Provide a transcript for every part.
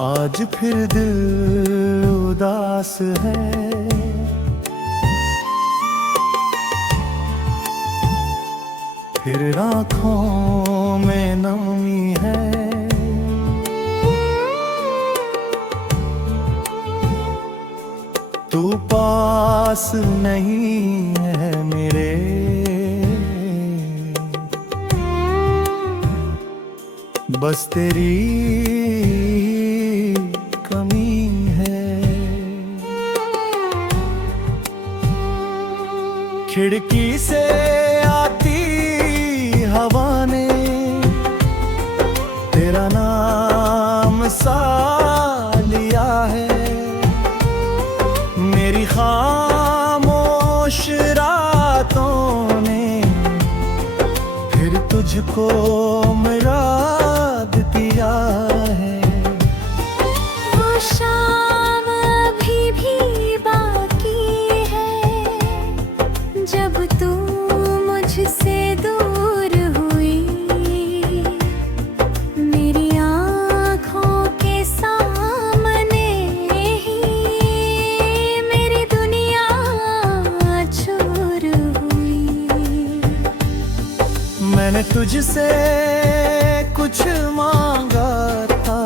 आज फिर दिल उदास है, फिर आँखों में नमी है। तू पास नहीं है मेरे, बस तेरी कमी है। खिड़की से आती हवा ने तेरा नाम सा लिया है। मेरी खामोश रातों ने फिर तुझको मिला दिया है। वो शाम अभी भी बाकी है, जब तू मुझसे दूर हुई। मेरी आँखों के सामने ही मेरी दुनिया चूर हुई। मैंने तुझसे कुछ मांगा था,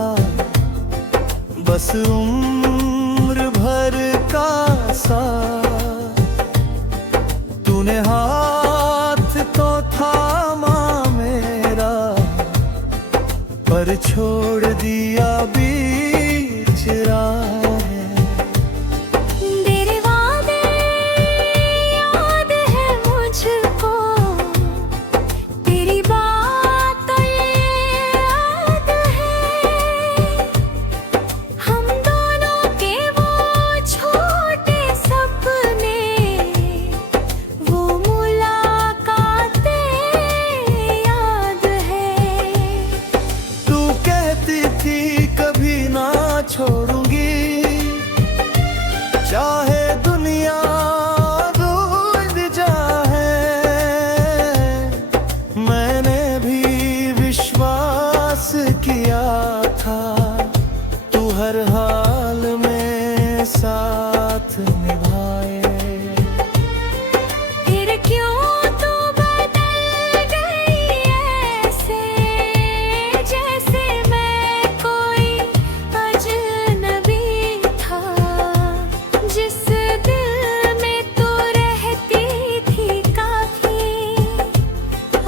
बस उम्र भर का साथ। तूने हाथ तो थामा मेरा, पर छोड़ दिया बीच राह। तेरे वादे याद है मुझको, तेरी बात याद है। हम दोनों के वो छोटे सपने, वो मुलाकातें याद है। तू कहती थी कभी ना छोड़ूंगी, चाहे दुनिया डूब जाए। मैंने भी विश्वास किया था, तू हर हाल में साथ निभाए। फिर क्यों तू बदल गई ऐसे, जैसे मैं कोई अजनबी था। जिस दिल में तू रहती थी काफी,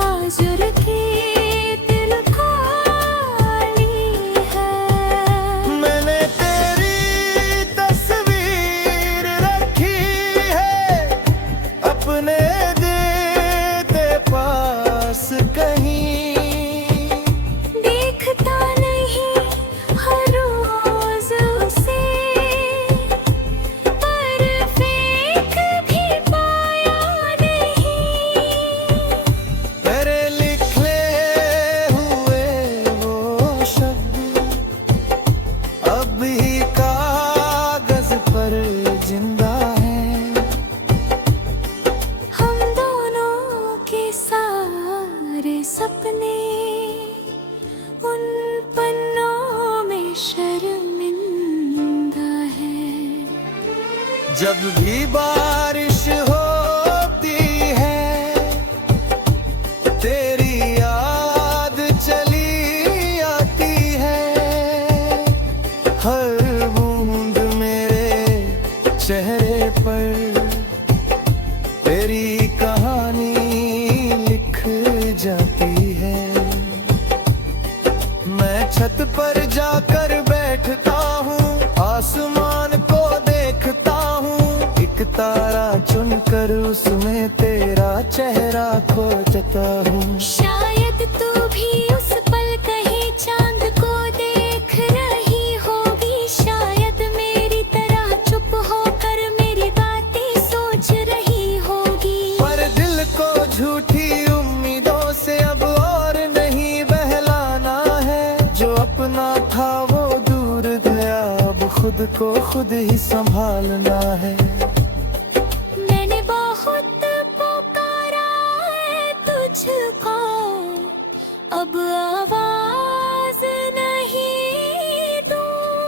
आज की दिल खाली है। मैंने तेरी तस्वीर रखी है अपने दिल के पास कहीं। देखता नहीं हर रोज उसे, पर फेंक भी पाया नहीं। तेरे लिखे हुए वो शब्द अब भी कागज पर जिंदा है। हम दोनों के सारे सपने उन पन्नों में शर्मिंदा है। जब भी बारिश होती है, तेरी याद चली आती है। हर बूंद मेरे चेहरे पर तेरी कहानी लिख जाती है। मैं छत पर जाकर बैठता हूँ, आसमान को देखता हूँ। एक तारा चुनकर उसमें तेरा चेहरा खोजता हूँ। शायद तू भी उस पल कहीं चांद को देख रही होगी। शायद मेरी तरह चुप होकर मेरी बातें सोच रही होगी। पर दिल को झूठी उम्मीदों से अब और नहीं बहलाना है। जो अपना था वो दूर गया, अब खुद को खुद ही संभालना है। मैंने बहुत पुकारा है तुझको, अब आवाज नहीं दूंगी।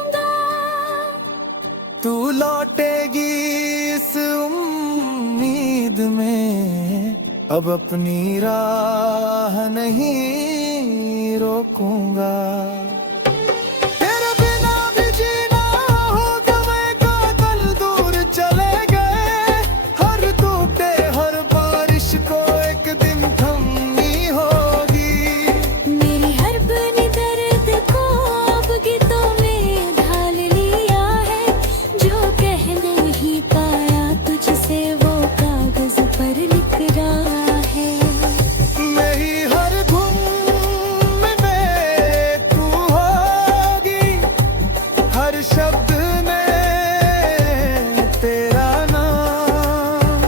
अब अपनी राह नहीं रोकूंगा। तेरे बिना भी जीना होगा मैं कातल, दूर चले गए हर टूटे हर बारिश को एक दिन थमनी होगी। मेरी हर बनी दर्द को अब गीतों में ढाल लिया है, जो कह नहीं पाया तुझसे वो कागज पर लिख रहा है। मेरी हर धुन में तू होगी, हर शब्द में तेरा नाम।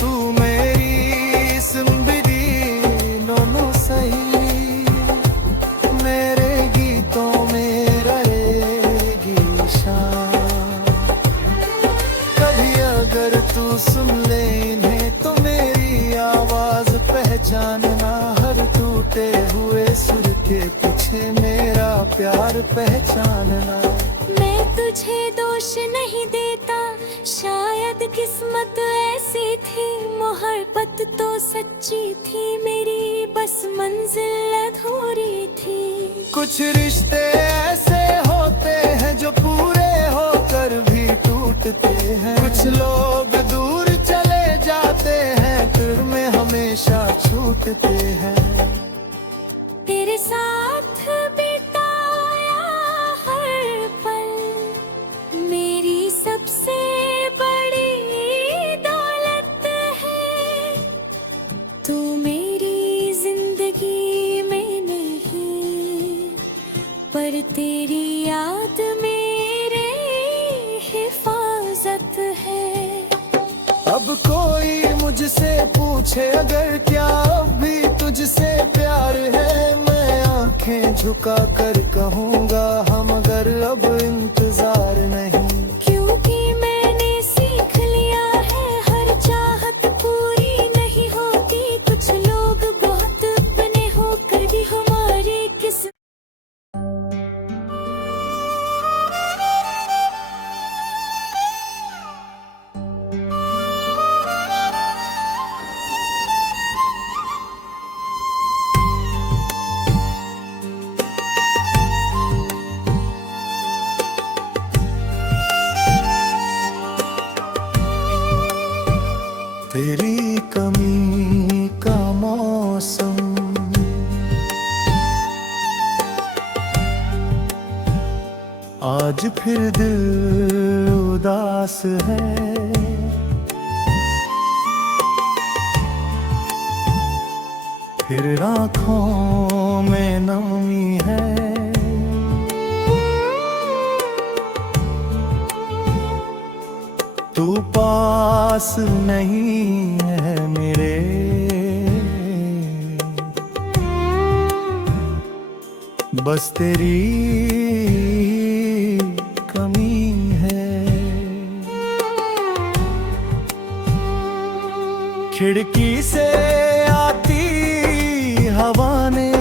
तू मेरी जिंदगी दोनों सही, मेरे गीतों में रहेगी शान। कभी अगर तू सुन ले इन्हें तो मेरी आवाज पहचानना, हर टूटे हुए सुर के पीछे मेरा प्यार पहचानना। मैं तुझे दोष नहीं देता, शायद किस्मत ऐसी थी, मोहब्बत तो सच्ची थी मेरी, बस मंजिल अधूरी थी। कुछ रिश्ते ऐसे होते हैं जो पूरे होकर भी टूटते हैं, कुछ लोग दूर चले जाते हैं फिर में हमेशा छूटते हैं। तेरे साथ बिताया हर पल मेरी सबसे बड़ी दौलत है। तू मेरी जिंदगी में नहीं, पर तेरी याद मेरे हिफाजत है। अब कोई मुझसे पूछे अगर क्या अब भी तुझसे प्यार है, मैं आंखें झुका कर कहूँगा हम अगर अब इंतजार नहीं। क्योंकि मैंने सीख लिया है हर चाहत पूरी नहीं होती, कुछ लोग बहुत अपने होकर भी हमारे किस तेरी कमी का मौसम आज फिर दिल उदास है। फिर आँखों में नमी है। तू पास नहीं है मेरे, बस तेरी कमी है। खिड़की से आती हवा ने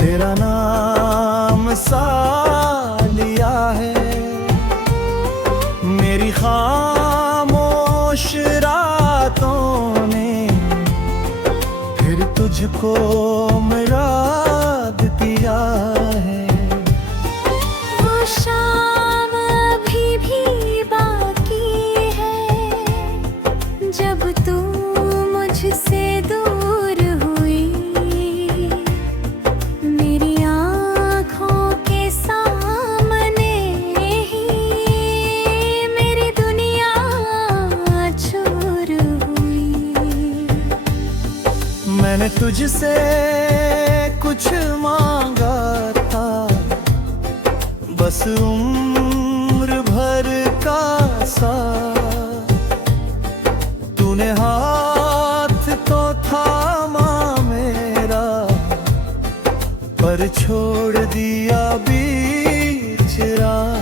तेरा नाम सा लिया है। मेरी खामोश रातों ने फिर तुझको मुराद दिया है। वो शाम अभी भी बाकी है, जब तू मुझसे दूर हुई। मेरी आँखों के सामने ही मेरी दुनिया चूर हुई। मैंने तुझसे कुछ मांगा था, बस उम्र भर का साथ। तूने हाथ तो थामा मेरा, पर छोड़ दिया बीच राह।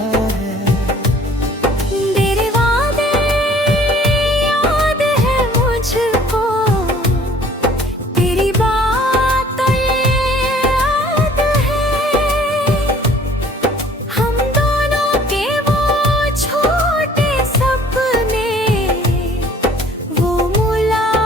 तेरे वादे याद है मुझको, तेरी बातें याद है। हम दोनों के वो छोटे सपने, वो मुलाकात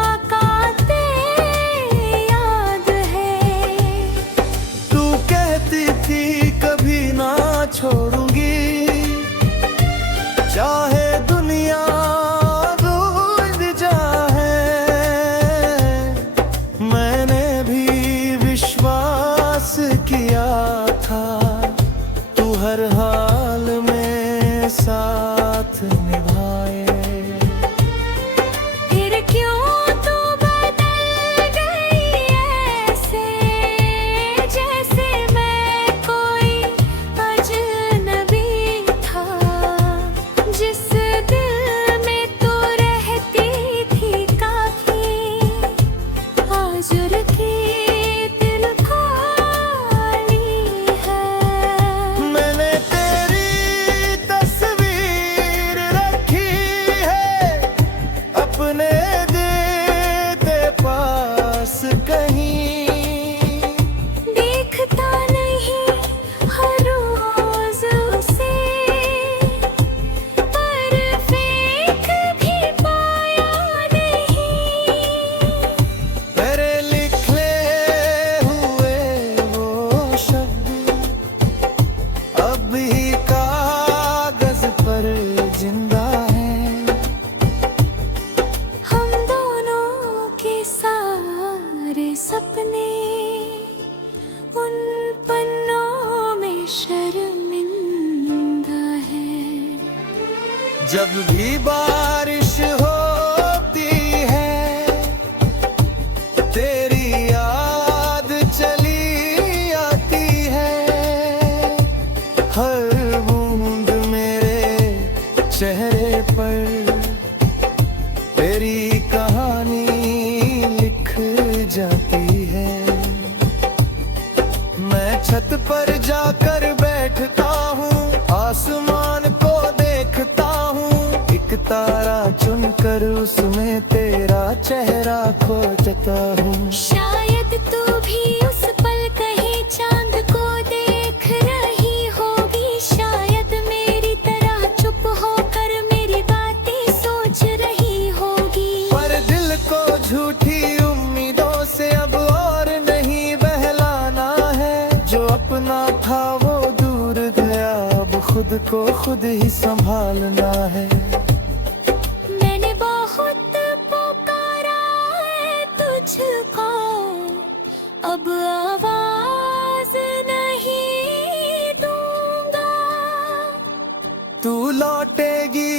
जब भी बारिश होती है तेरी याद चली आती है। हर बूंद मेरे चेहरे पर तेरी कहानी लिख जाती है। मैं छत पर जाकर बैठता हूँ, आसमान को देखता हूँ, एक तारा चुनकर उसमें तेरा चेहरा खोजता हूँ। शायद तू भी उस पल कहीं चांद को देख रही होगी, शायद मेरी तरह चुप होकर मेरी बातें सोच रही होगी। पर दिल को झूठी उम्मीदों से अब और नहीं बहलाना है। जो अपना था वो दूर गया, अब खुद को खुद ही संभालना है। मैंने बहुत पुकारा है तुझको, अब आवाज नहीं दूंगा। तू लौटेगी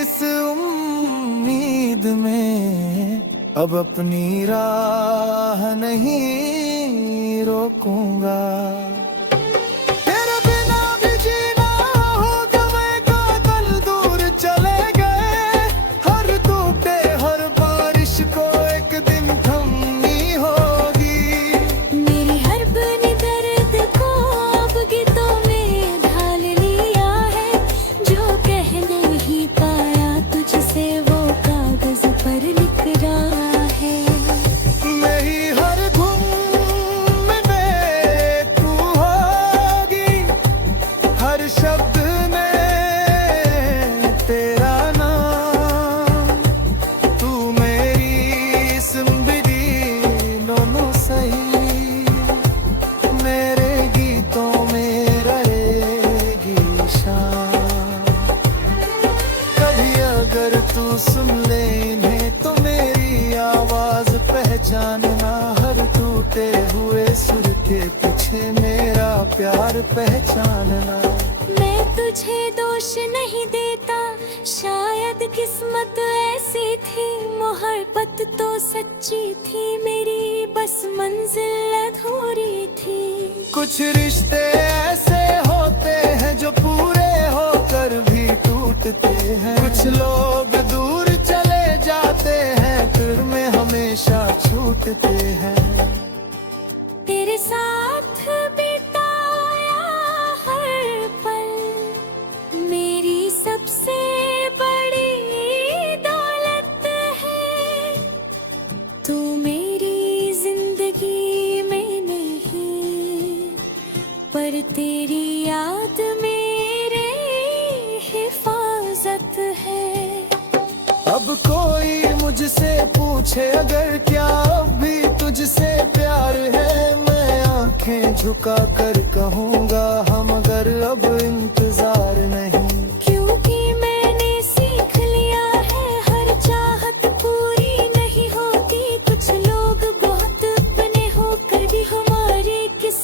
इस उम्मीद में, अब अपनी राह नहीं रोकूंगा। तेरे बिना भी जीना होगा मैं कागल दूर चले गए। हर टूटे हर बारिश को एक दिन थमनी होगी। मेरी हर बनी दर्द को अब गीतों में ढाल लिया है। जो कह नहीं पाया तुझसे वो कागज पर लिख रहा है। मेरी हर धुन में तू होगी, हर शब्द में तेरा नाम। तू मेरी जिंदगी दोनों सही, मेरे गीतों में रहेगी शान। कभी अगर तू सुन ले इन्हें तो मेरी आवाज पहचानना। हर टूटे हुए सुर के पीछे मेरा प्यार पहचानना। मैं तुझे दोष नहीं देता, शायद किस्मत ऐसी थी। मोहब्बत तो सच्ची थी मेरी, बस मंजिल अधूरी थी। कुछ रिश्ते ऐसे होते हैं जो पूरे होकर भी टूटते हैं। कुछ लोग दूर चले जाते हैं, फिर में हमेशा छूटते हैं। तेरे साथ बिताया हर पल मेरी सबसे बड़ी दौलत है। तू मेरी जिंदगी में नहीं, पर तेरी याद मेरे हिफाजत है। अब कोई मुझसे पूछे अगर क्या अब भी तुझसे प्यार है, मैं आंखें झुका कर कहूँगा हम अगर अब इंतजार नहीं। क्योंकि मैंने सीख लिया है हर चाहत पूरी नहीं होती। कुछ लोग बहुत अपने होकर भी हमारे किस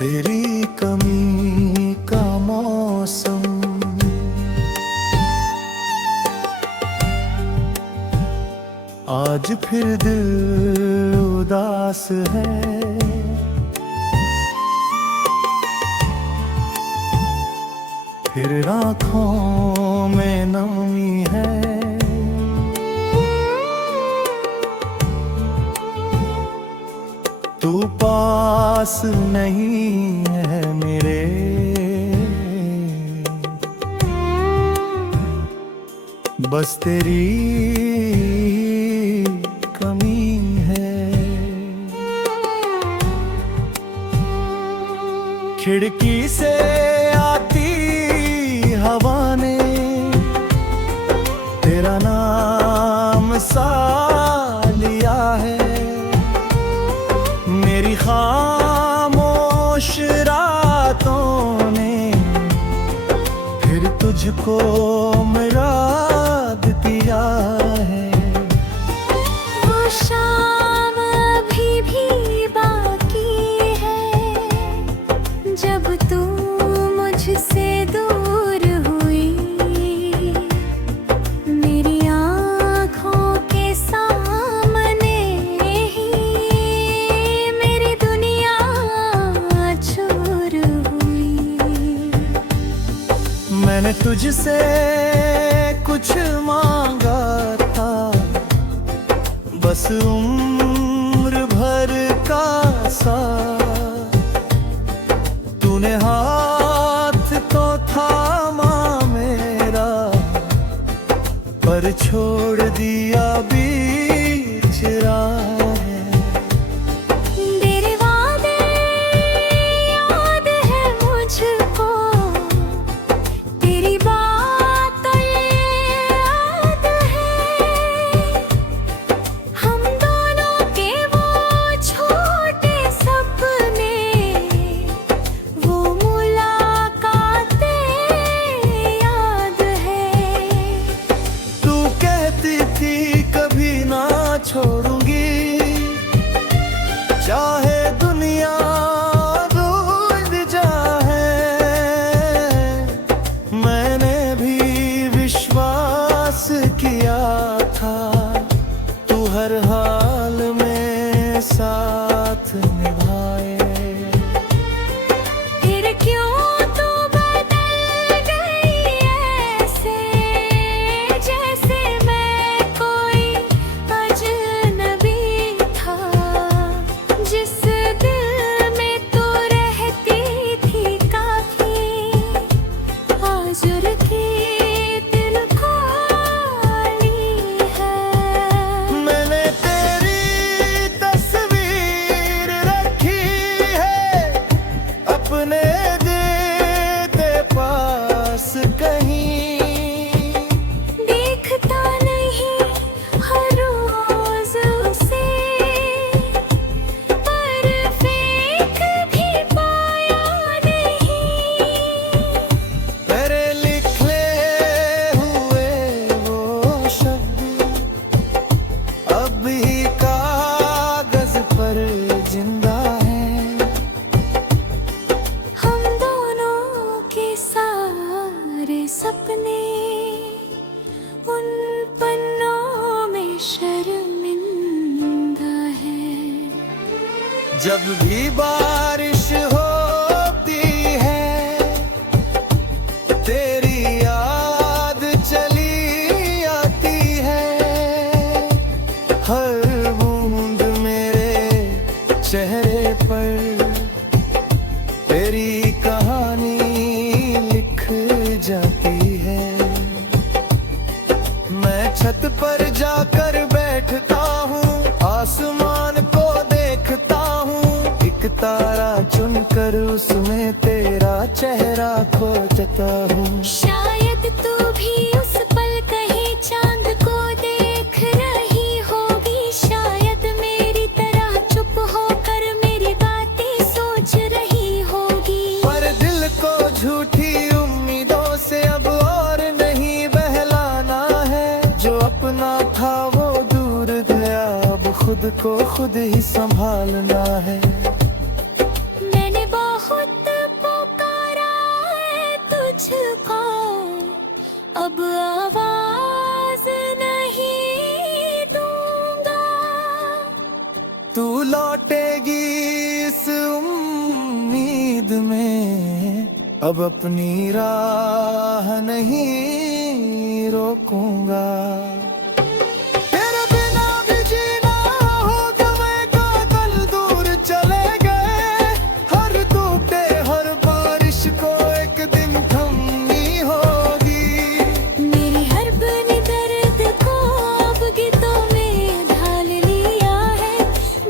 तेरी कमी का मौसम आज फिर दिल उदास है। फिर आँखों में नमी है। तू पास नहीं है मेरे, बस तेरी कमी है। खिड़की से आती हवा ने तेरा नाम सा लिया है। तुझको मेरा दिया है। वो शाम अभी भी बाकी है जब तू मुझसे दूर हुई। मेरी आँखों के सामने ही मेरी दुनिया चूर हुई। मैंने तुझसे कुछ मांगा था, बस उम्र भर का साथ। तूने हाथ तो थामा मेरा, पर छोड़ दिया बीच राह। तेरे वादे याद है मुझको, तेरी बातें याद है। हम दोनों के वो छोटे सपने, वो मुलाकातें याद है। तू कहती थी कभी ना छोड़ूंगी, चाहे दुनिया डूब जाए। मैंने भी विश्वास किया था, तू हर हाल में साथ निभाए। फिर क्यों तू बदल गई ऐसे, जैसे मैं कोई अजनबी था। जिस दिल में तू रहती थी काफी, आजुर की दिल खाली है। मैंने तेरी तस्वीर रखी है अपने दिल के पास कहीं। देखता नहीं हर रोज उसे, पर फेंक भी पाया नहीं। तेरे लिखे हुए वो शब्द अब भी कागज पर जिंदा है। हम दोनों के सारे सपने उन पन्नों में शर्मिंदा है। जब भी बारिश होती है, तेरी याद चली आती है। हर बूंद मेरे चेहरे पर तेरी कहानी लिख जाती है। मैं छत पर जाकर बैठता हूँ, आसमान को देखता हूँ। एक तारा चुनकर उसमें तेरा चेहरा खोजता हूँ। शायद तू भी उस पल कहीं चांद को देख रही होगी। शायद मेरी तरह चुप होकर मेरी बातें सोच रही होगी। पर दिल को झूठी उम्मीदों से अब और नहीं बहलाना है। जो अपना था वो दूर गया, अब खुद को खुद ही संभालना है। मैंने बहुत पुकारा है तुझको, अब आवाज नहीं दूंगा। तू लौटेगी इस उम्मीद में, अब अपनी राह नहीं रोकूंगा। तेरे बिना भी जीना होगा, मैं कागल दूर चले गए। हर टूटे हर बारिश को एक दिन थमनी होगी। मेरी हर बनी दर्द को अब गीतों में ढाल लिया है।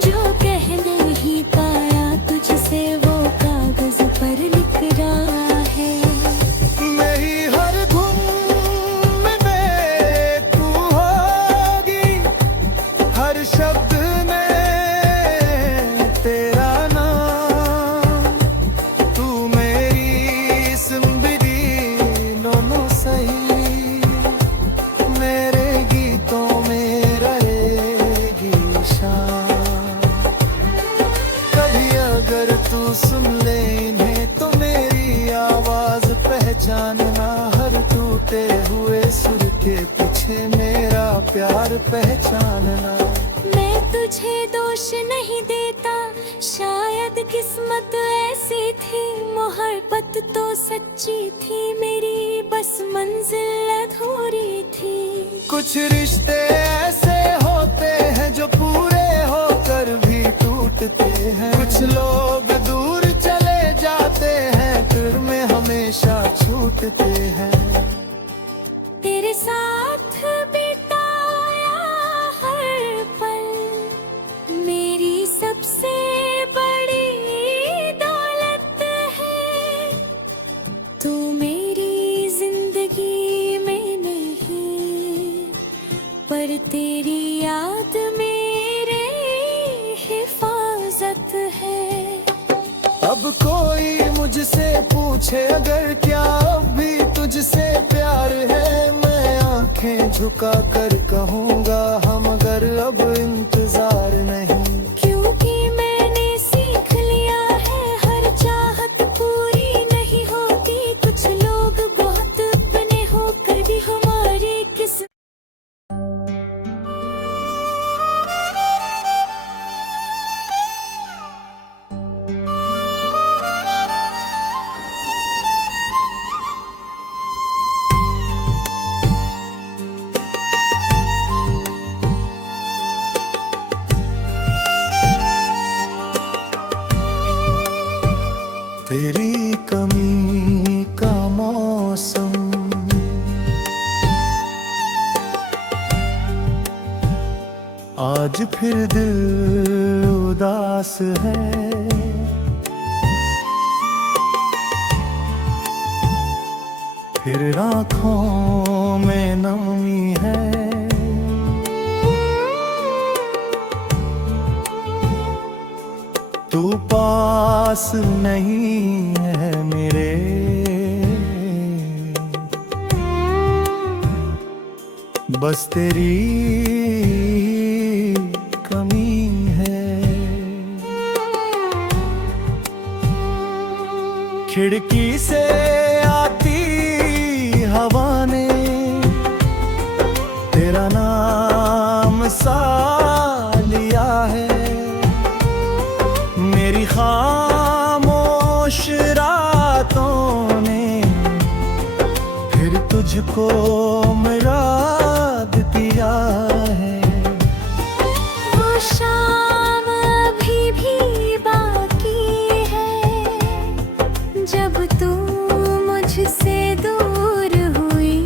जो कह नहीं पाया तुझसे वो कागज पर लिख रहा है। मेरी हर धुन में तू प्यार पहचानना। मैं तुझे दोष नहीं देता, शायद किस्मत ऐसी थी, मोहब्बत तो सच्ची थी मेरी, बस मंजिल अधूरी थी। कुछ रिश्ते ऐसे होते हैं जो पूरे होकर भी टूटते हैं, कुछ लोग दूर चले जाते हैं फिर में हमेशा छूटते हैं। तेरे साथ बिताया हर पल मेरी सबसे बड़ी दौलत है, तू मेरी जिंदगी में नहीं पर तेरी याद मेरे हिफाजत है। अब कोई मुझसे पूछे अगर क्या अब भी तुझसे प्यार है, मैं आंखें झुका कर कहूँगा हम अगर अब इंतजार नहीं। क्योंकि मैंने सीख लिया है हर चाहत पूरी नहीं होती, कुछ लोग बहुत अपने होकर भी हमारे किस तेरी कमी का मौसम आज फिर दिल उदास है, फिर आँखों में नमी है। तू पास नहीं है मेरे, बस तेरी कमी है। खिड़की से आती हवा ने तेरा नाम सा लिया है, मेरी खामोश रातों ने फिर तुझको मुराद दिया है। वो शाम अभी भी बाकी है जब तू मुझसे दूर हुई,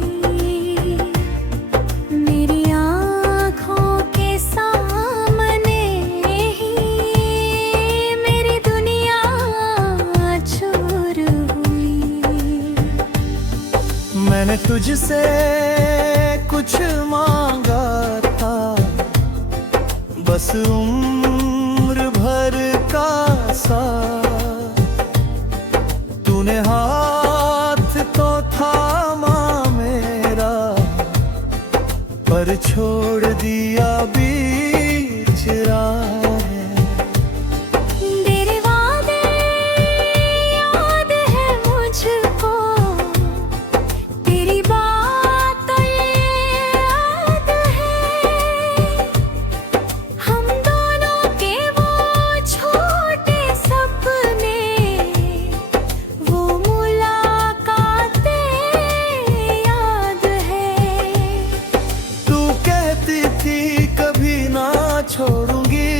मेरी आँखों के सामने ही मेरी दुनिया चूर हुई। मैंने तुझसे कुछ मांगा था, बस उम्र भर का साथ, तूने हाथ तो थामा मेरा पर छोड़ दिया बीच राह। तेरे वादे याद है मुझको, तेरी बातें याद है, हम दोनों के वो छोटे सपने, वो मुलाकातें याद है। तू कहती थी कभी ना छोड़ूंगी,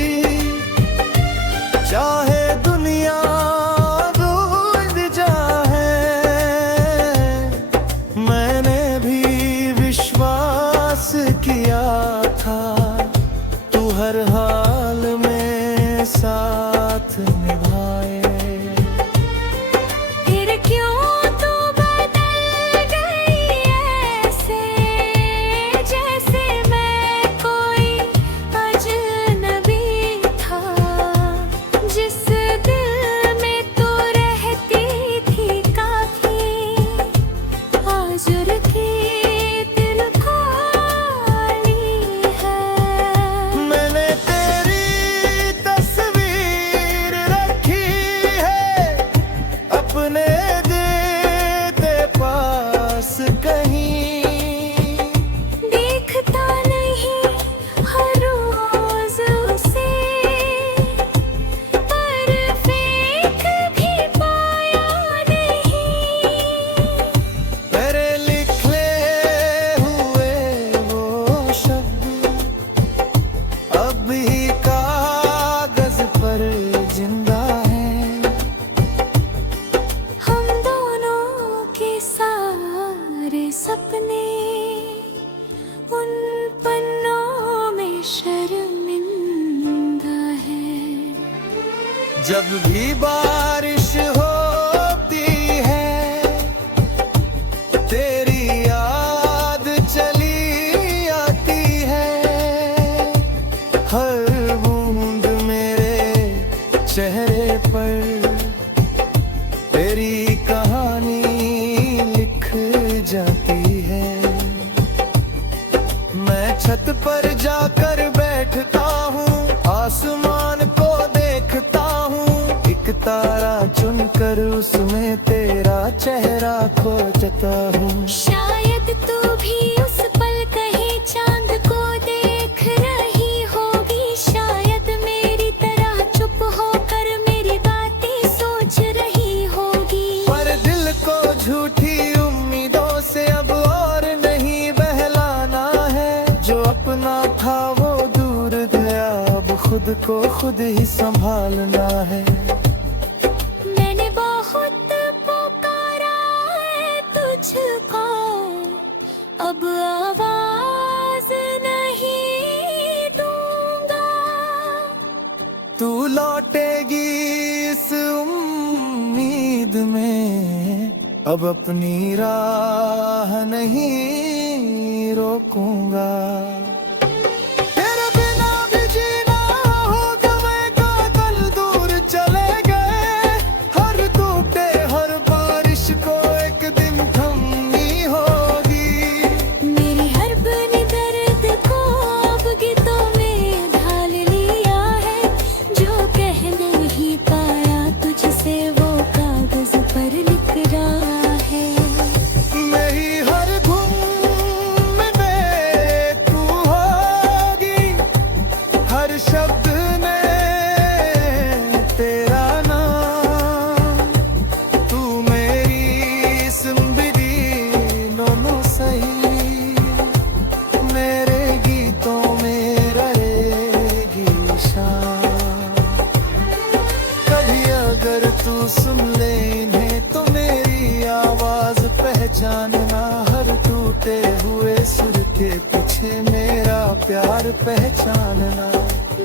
शर्मिंदा है। जब भी बारिश होती है तेरी याद चली आती है, हर बूंद मेरे चेहरे पर तेरी कहानी लिख जाती है। मैं छत पर जाकर बैठता हूँ, आसमान को देखता हूँ, एक तारा चुनकर उसमें तेरा चेहरा खोजता हूँ। शायद तू भी उस पल कहीं चांद को देख रही होगी, शायद मेरी तरह चुप होकर मेरी बातें सोच रही होगी। पर दिल को झूठी उम्मीदों से अब और नहीं बहलाना है, जो अपना था वो दूर गया, अब खुद को खुद ही संभालना है। मैंने बहुत पुकारा है तुझको, अब आवाज नहीं दूंगा। तू लौटेगी इस उम्मीद में, अब अपनी राह नहीं रोकूंगा। तेरे बिना भी जीना होगा मैं कागल, दूर चले गए हर टूटे हर बारिश को एक दिन थमनी होगी। मेरी हर बनी दर्द को अब गीतों में ढाल लिया है, जो कह नहीं पाया तुझसे वो कागज पर लिख रहा है। मेरी हर धुन में तू होगी, हर शब्द में तेरा नाम, तू मेरी जिंदगी दोनों सही, मेरे गीतों में रहेगी शान। कभी अगर तू सुन ले इन्हें तो मेरी आवाज पहचानना, हर टूटे हुए सुर के पीछे मेरा प्यार पहचानना।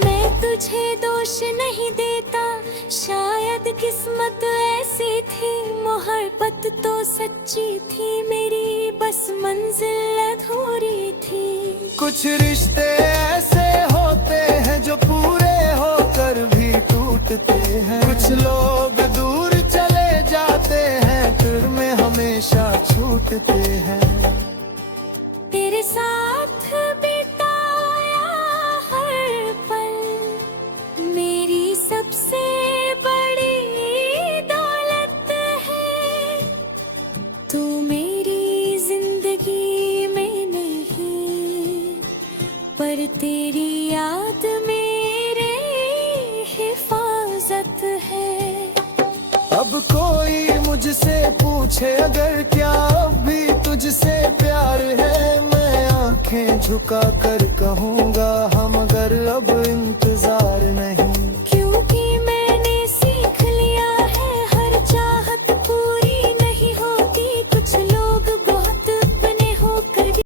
मैं तुझे दोष नहीं देता, शायद किस्मत ऐसी थी, मोहब्बत तो सच्ची थी मेरी, बस मंजिल अधूरी थी। कुछ रिश्ते ऐसे होते हैं जो पूरे होकर भी टूटते हैं, कुछ लोग दूर चले जाते हैं फिर में हमेशा छूटते हैं। तेरे साथ बिताया हर पल मेरी सबसे बड़ी दौलत है। तू मेरी जिंदगी में नहीं, पर तेरी याद मेरे हिफाजत है। अब कोई मुझसे पूछे अगर क्या अब भी तुझसे प्यार है, मैं आंखें झुका कर कहूँगा हम अगर अब इंतजार